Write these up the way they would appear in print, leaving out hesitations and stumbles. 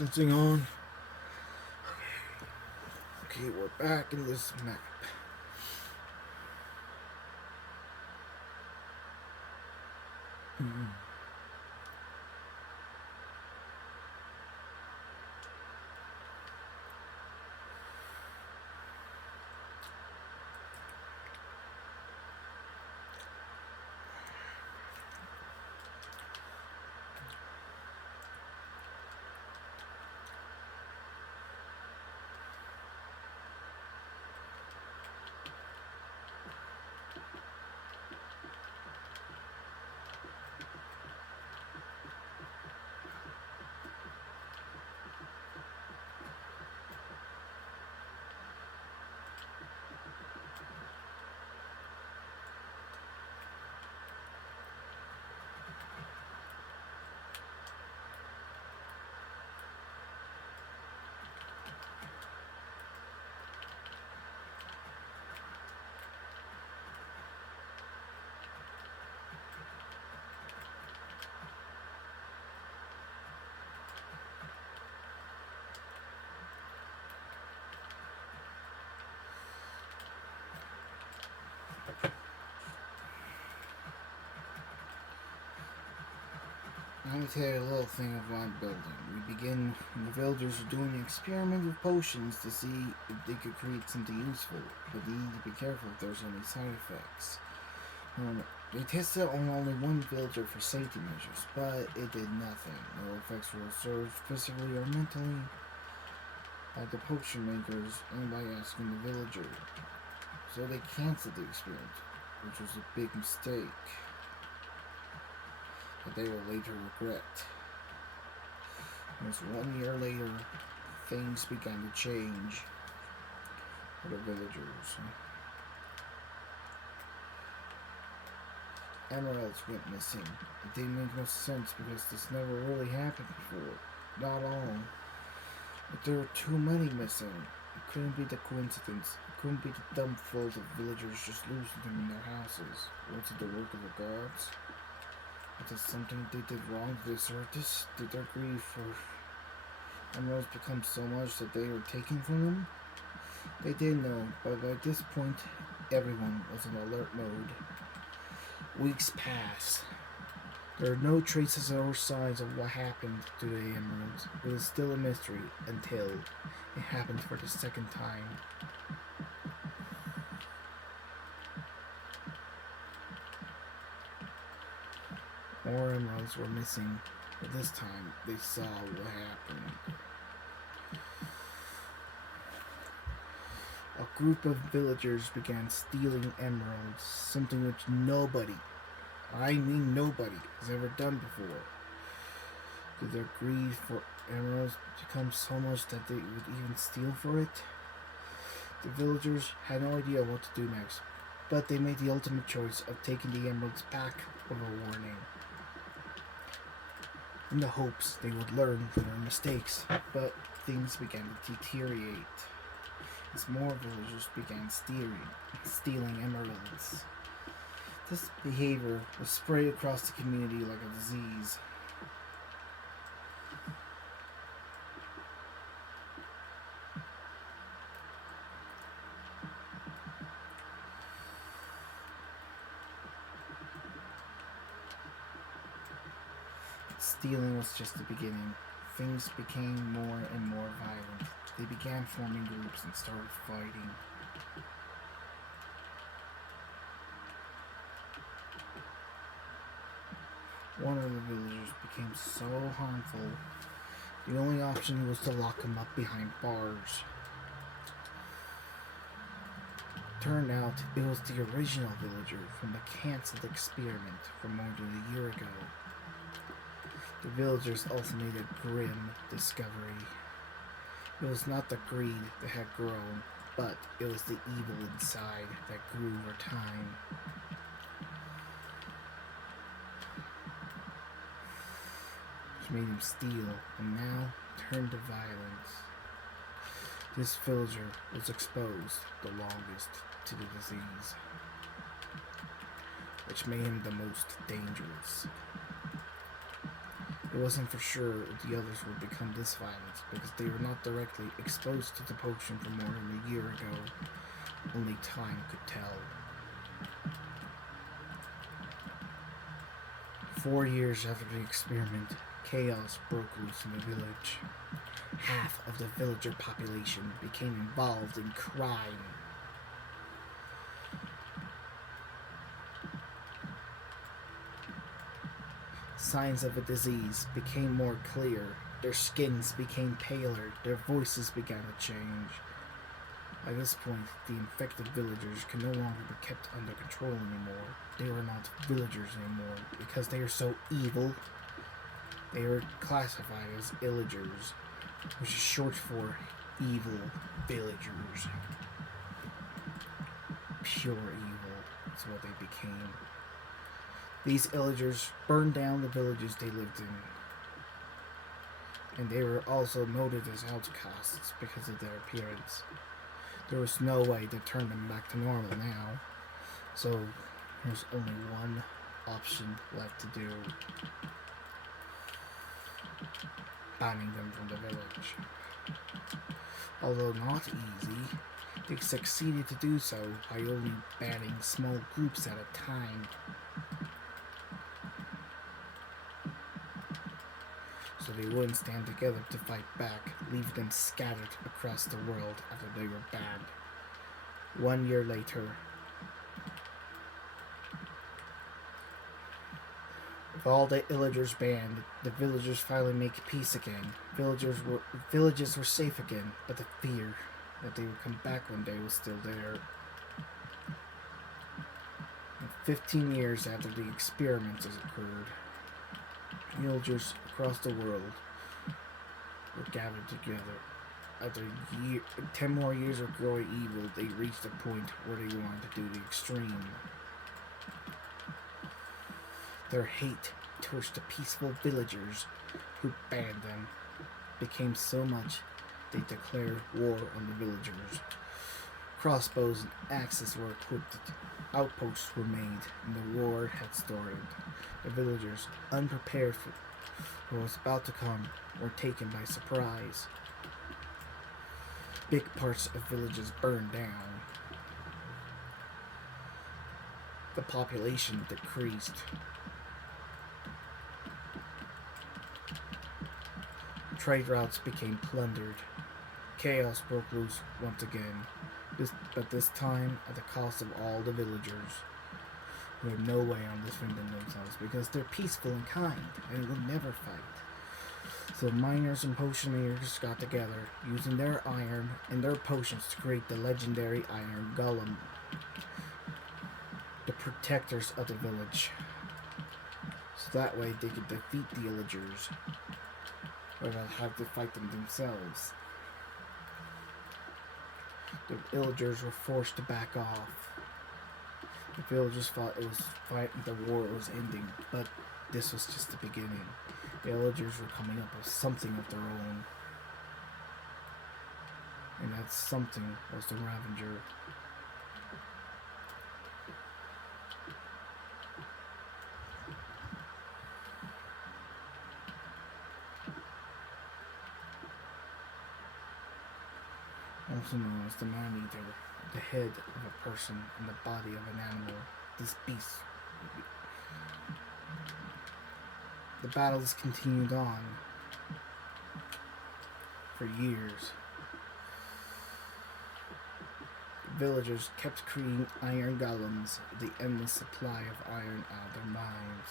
distancing on. Okay, we're back in this map. Let me tell you a little thing of my building. We begin when the villagers are doing an experiment with potions to see if they could create something useful, but they need to be careful if there's any side effects. They tested on only one villager for safety measures, but it did nothing. No effects were observed physically or mentally by the potion makers and by asking the villager. So they canceled the experiment, which was a big mistake that they will later regret. Almost 1 year later, things began to change for the villagers. Emeralds went missing. It didn't make no sense because this never really happened before. Not all. But there were too many missing. It couldn't be the coincidence. It couldn't be the dumb fools of villagers just losing them in their houses. Was it the work of the gods? Was it something they did wrong to deserve this? Did their grief for emeralds become so much that they were taken from them? They did know, but by this point, everyone was in alert mode. Weeks pass. There are no traces or signs of what happened to the emeralds. It is still a mystery until it happened for the second time. More emeralds were missing, but this time they saw what happened. A group of villagers began stealing emeralds, something which nobody, I mean nobody, has ever done before. Did their greed for emeralds become so much that they would even steal for it? The villagers had no idea what to do next, but they made the ultimate choice of taking the emeralds back with a warning, in the hopes they would learn from their mistakes. But things began to deteriorate as more villagers began stealing emeralds. This behavior was spread across the community like a disease. Stealing was just the beginning. Things became more and more violent. They began forming groups and started fighting. One of the villagers became so harmful, the only option was to lock him up behind bars. Turned out it was the original villager from the cancelled experiment from more than a year ago. The villagers also made a grim discovery. It was not the greed that had grown, but it was the evil inside that grew over time. Which made him steal and now turned to violence. This villager was exposed the longest to the disease, which made him the most dangerous. It wasn't for sure if the others would become this violent, because they were not directly exposed to the potion for more than a year ago. Only time could tell. 4 years after the experiment, chaos broke loose in the village. Half of the villager population became involved in crime. Signs of a disease became more clear. Their skins became paler. Their voices began to change. At this point, the infected villagers could no longer be kept under control anymore. They were not villagers anymore because they are so evil. They were classified as illagers, which is short for evil villagers. Pure evil is what they became. These illagers burned down the villages they lived in, and they were also noted as outcasts because of their appearance. There was no way to turn them back to normal now, so there's only one option left to do: banning them from the village. Although not easy, they succeeded to do so by only banning small groups at a time. So they wouldn't stand together to fight back, leaving them scattered across the world after they were banned. 1 year later, with all the illagers banned, the villagers finally make peace again. Villages were safe again, but the fear that they would come back one day was still there. And 15 years after the experiments occurred, villagers across the world were gathered together. After 10 more years of growing evil, they reached a point where they wanted to do the extreme. Their hate towards the peaceful villagers who banned them became so much they declared war on the villagers. Crossbows and axes were equipped, outposts were made, and the war had started. The villagers, unprepared for what was about to come, were taken by surprise. Big parts of villages burned down. The population decreased. Trade routes became plundered. Chaos broke loose once again, but this time at the cost of all the villagers, who had no way on defending themselves because they're peaceful and kind and would never fight. So miners and potion makers got together, using their iron and their potions to create the legendary Iron Golem, the protectors of the village. So that way they could defeat the illagers without having to fight them themselves. The villagers were forced to back off. The villagers thought the war was ending, but this was just the beginning. The villagers were coming up with something of their own. And that something was the Ravager. Also known as the Man-Eater, the head of a person and the body of an animal. This beast. The battles continued on for years. The villagers kept creating iron golems, the endless supply of iron out of their mines.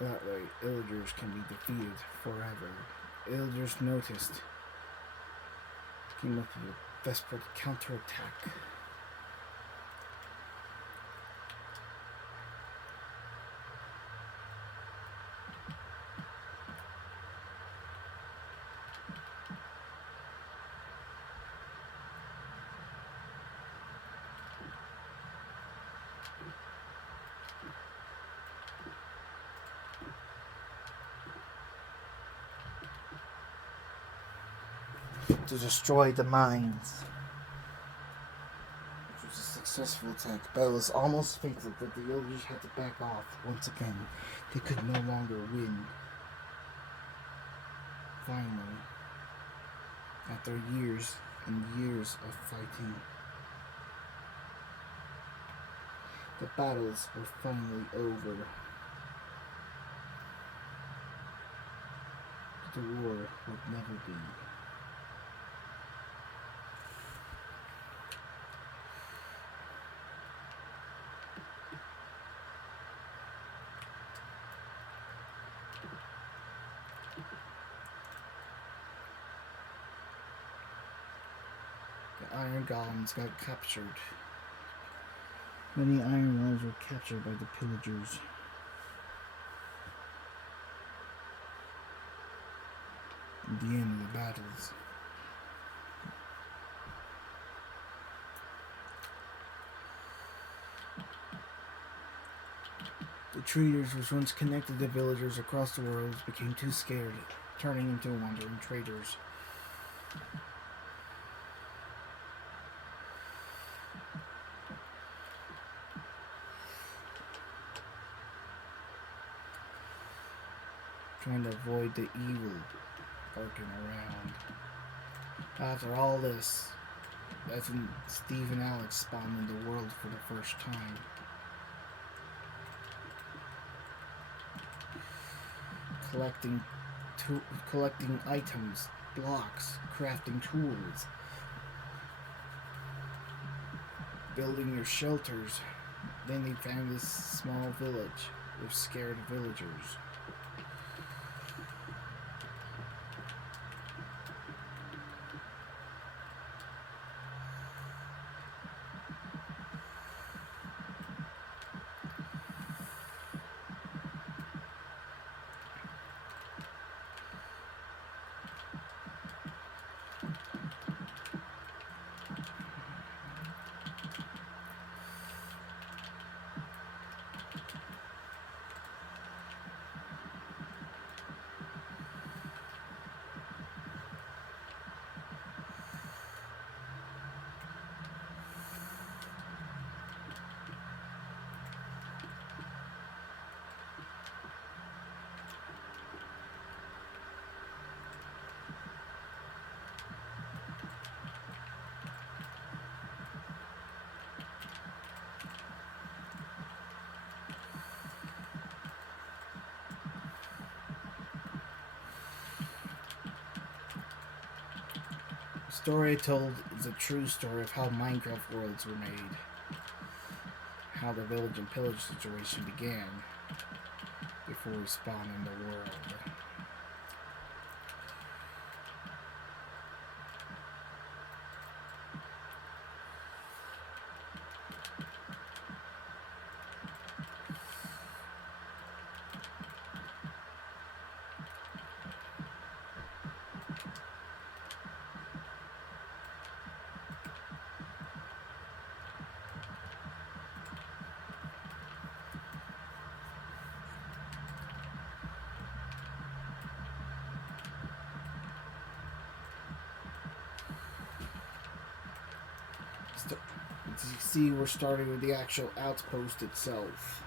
That way, illagers can be defeated forever. Illagers noticed, came up with a desperate counterattack. To destroy the mines, which was a successful attack, but it was almost fatal that the Villagers had to back off once again. They could no longer win. Finally, after years and years of fighting, the battles were finally over. The war would never be. The Iron Golems got captured. Many Iron Realms were captured by the Pillagers. At the end of the battles, the traders which once connected the villagers across the world became too scared, turning into wandering traders. Trying to avoid the evil lurking around. After all this, that's when Steve and Alex spawned in the world for the first time. Collecting items, blocks, crafting tools, building your shelters. Then they found this small village with scared villagers. The story I told is a true story of how Minecraft worlds were made, how the village and pillage situation began before we spawned in the world. As you see, we're starting with the actual outpost itself,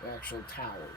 the actual tower.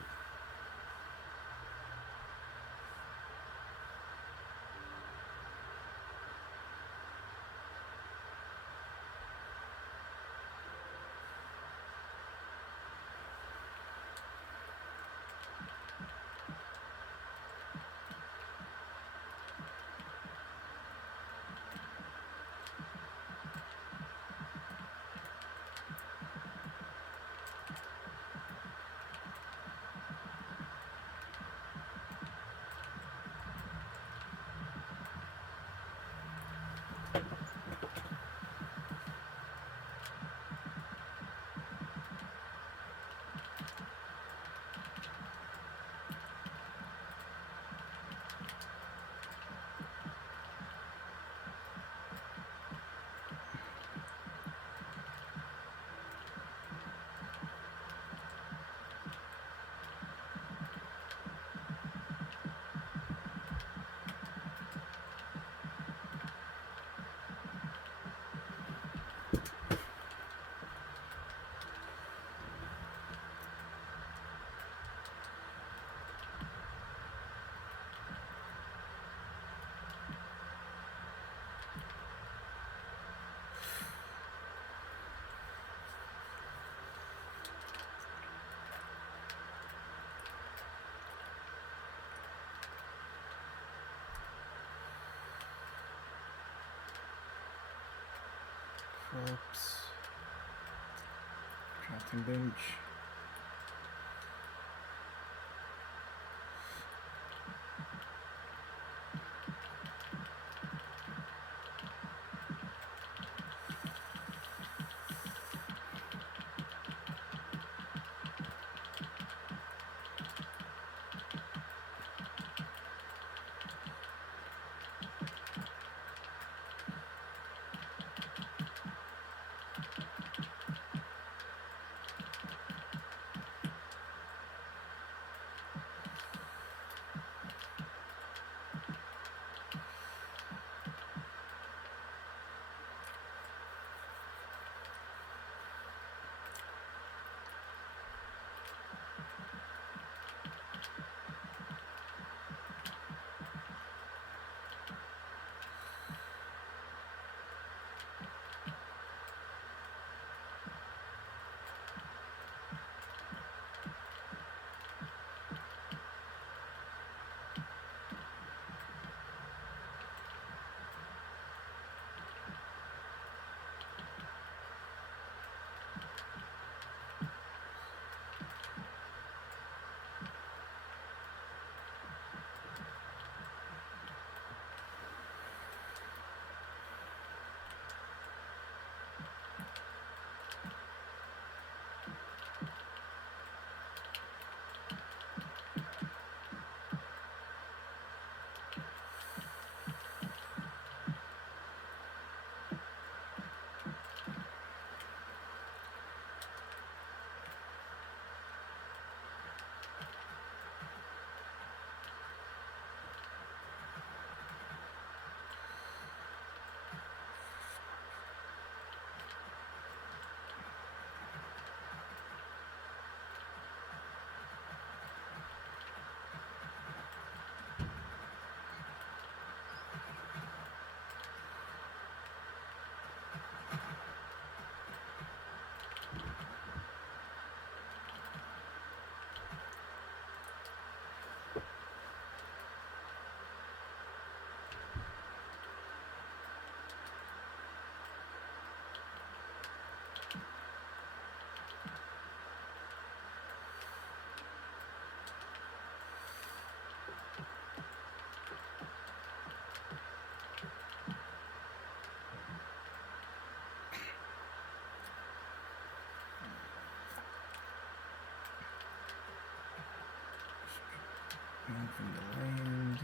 Whoops. Crafting bench. And from the land.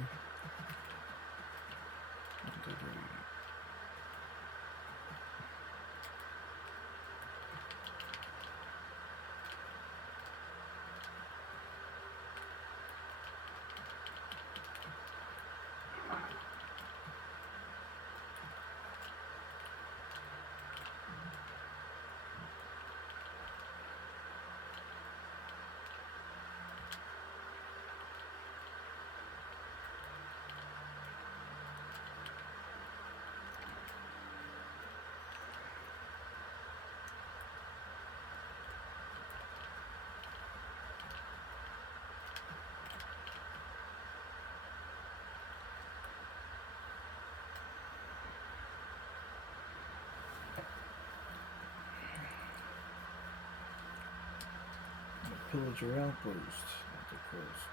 Pillager Outpost at the coast,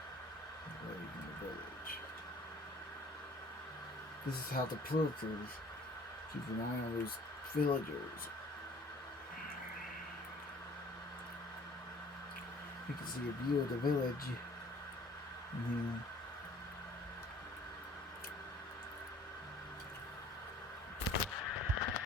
away in the village. This is how the Pillagers keep an eye on those villagers. You can see a view of the village.